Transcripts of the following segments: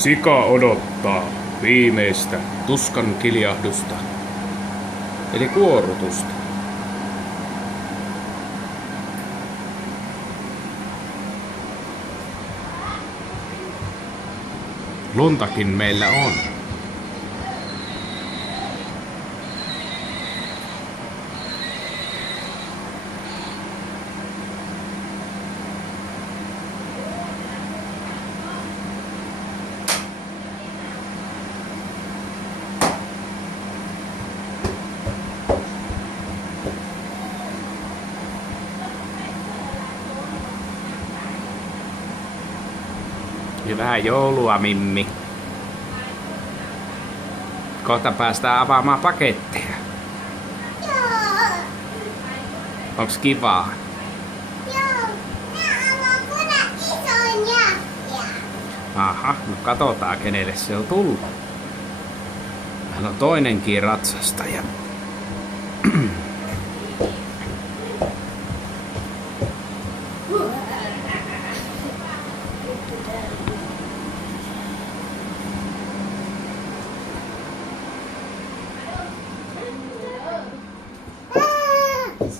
Sika odottaa viimeistä tuskan kiljahdusta, eli kuorrutusta. Luntakin meillä on. Hyvää joulua, Mimmi. Kohta päästään avaamaan paketteja. Joo. Onks kivaa? Joo. Mä avaan kuna ison jahtia. Aha, no katsotaan kenelle se on tullut. Hän on toinenkin ratsastaja.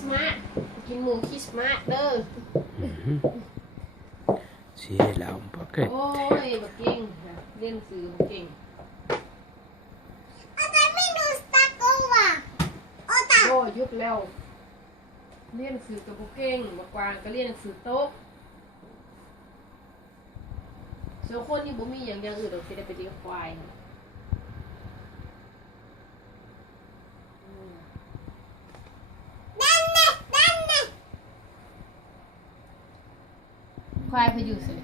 Smart. กินหมูคิด smart เด้อ Siellä on paketti. โอ้ยบักเก่งเรียนหนังสือบักเก่ง Ota minusta kuva. Ota. โอ้ยยุบแล้วเรียนหนังสือกับบักเก่งบักกวางก็เรียนหนังสือโต๊ะโซคนนี่บ่มีอย่างอื่นหรอกสิได้ไปเลี้ยงควายควายพายุสิ